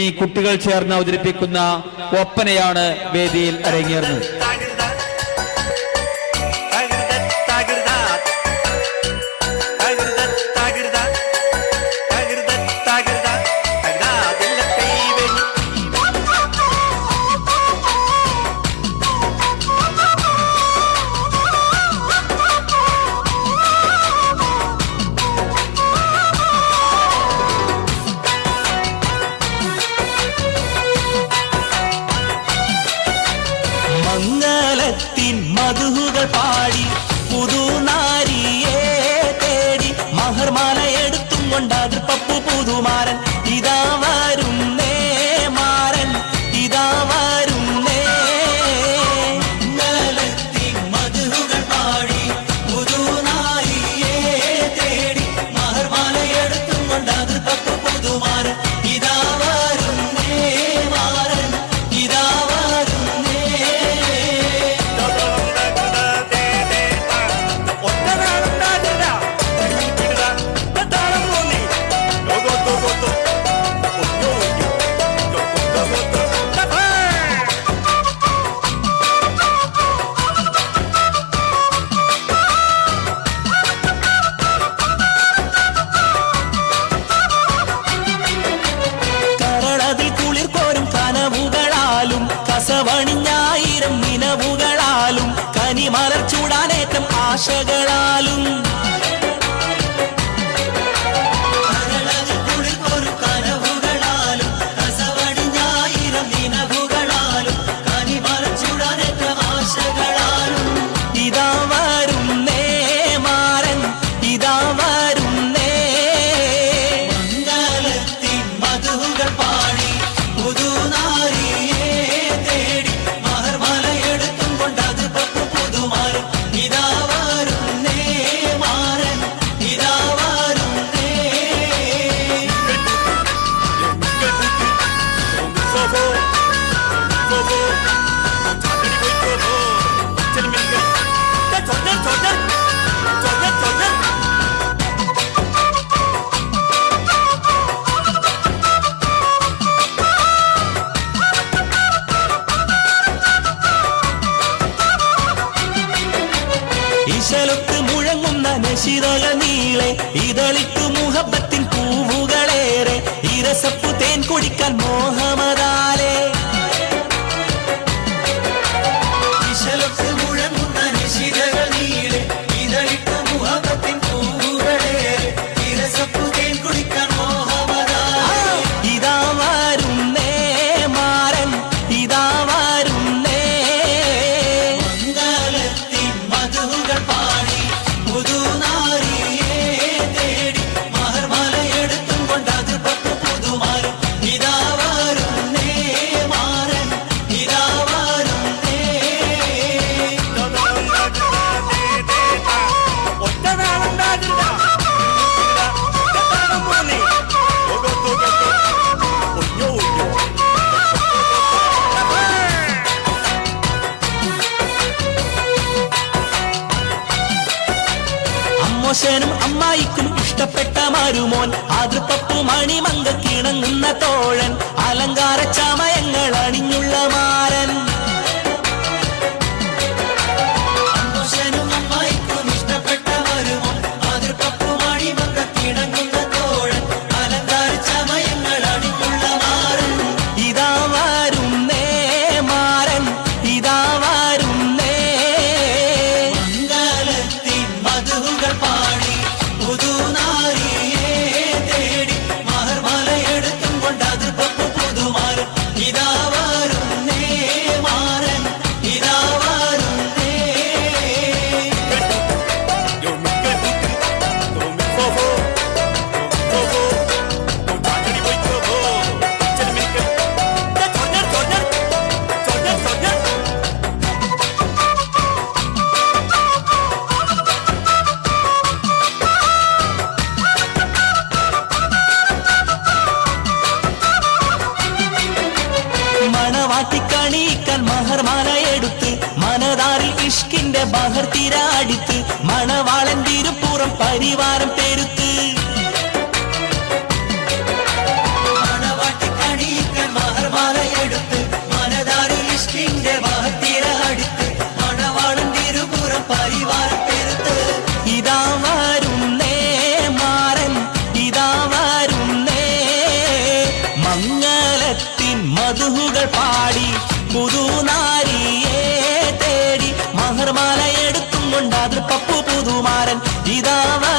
എന്നീ കുട്ടികൾ ചേർന്ന് അവതരിപ്പിക്കുന്ന ഒപ്പനയാണ് വേദിയിൽ അരങ്ങേറുന്നത്. മംഗളത്തിൻ മധുകൾ പാടി പുതുനാരിയെ തേടി മഹർമാല എടുത്തും കൊണ്ടാത് പപ്പു പുതുമാരൻ ഇതാ വരുന്നേ മാരൻ ഇതാ വരുന്നേ. മംഗളത്തിൻ മധുകൾ പാടി പുതുനാരിയെ തേടി മഹർമാല എടുത്തും കൊണ്ടാത് പപ്പു പുതുമാരൻ ഇതാ വരുന്നേ മാരൻ ഇതാ കസവണിഞ്ഞായിരം നിലവുകളാലും കനിമലർ ചൂടാനേറ്റം ആശകളാലും കനവുകളാലും കസവണിഞ്ഞായിരം നിലവുകളാലും കനിമലർ ചൂടാനേറ്റം ആശകളാലും ഇതാ വരുന്നേ മാരൻ ഇതാ വരുന്നേ. മംഗളത്തിൻ മധുകൾ പാടി പുതുനാരിയെ തേടി മഹർമാല എടുത്തും കൊണ്ടത് പപ്പു പുതുമാരൻ ഇതാ വരുന്നേ മാരൻ ഇതാ വരുന്നേ. ഇശലൊത്ത് മുഴങ്ങുന്ന നശിതകൾ നീളെ ഇതളിത്തു മുഹബത്തിൻ പൂവുകളേറെ ഇരസപ്പു തേൻ കുടിക്കാൻ മോഹമതാലേ. ഇശലൊത്ത് മുഴങ്ങുന്ന നശിതകൾ നീളെ ഇതളിത്തു മുഹബത്തിൻ പൂവുകളേറെ ഇരസപ്പു തേൻ കുടിക്കാൻ മോഹമതാലേ. ഇതാ വരുന്നേ മാരൻ ഇതാ വരുന്നേ. മംഗളത്തിൻ മധുകൾ പാടി പുതുനാരിയെ തേടി മഹർമാല എടുത്തും കൊണ്ടത് പപ്പു പുതുമാരൻ ഇതാ വരുന്നേ മാരൻ ഇതാ വരുന്നേ. അമ്മോശനും അമ്മായിക്കും ഇഷ്ടപ്പെട്ട മരുമോൻ ആതൃപ്പപ്പു മണിമങ്കക്കിണങ്ങുന്ന തോഴൻ അലങ്കാര ചമയങ്ങൾ അണിഞ്ഞുള്ള മാരൻ. അമ്മോശനും അമ്മായിക്കും ഇഷ്ടപ്പെട്ട മരുമോൻ ആതൃപ്പപ്പു മണിമങ്കക്കിണങ്ങുന്ന തോഴൻ അലങ്കാര ചമയങ്ങൾ അണിഞ്ഞുള്ള മാരൻ ഇതാ വരുന്നേ മാരൻ ഇതാ വരുന്നേ. മംഗളത്തിൻ മധുകൾ പാടി പുതുനാരിയെ തേടി മഹർമാല എടുത്തും കൊണ്ടത് പപ്പു പുതുമാരൻ ഇതാ വരുന്നേ മാരൻ ഇതാ വരുന്നേ. മണവാട്ടിക്കണിക്കാൻ മഹർമാല എടുത്ത് മനതാറിൽ ഇഷ്കിന്റെ ബഹർ തിരാടിത്ത് മണവാളൻ തിരുപ്പുറം പരിവാരം പെരുത്ത്. മണവാട്ടിക്കണിക്കാൻ ഇതാ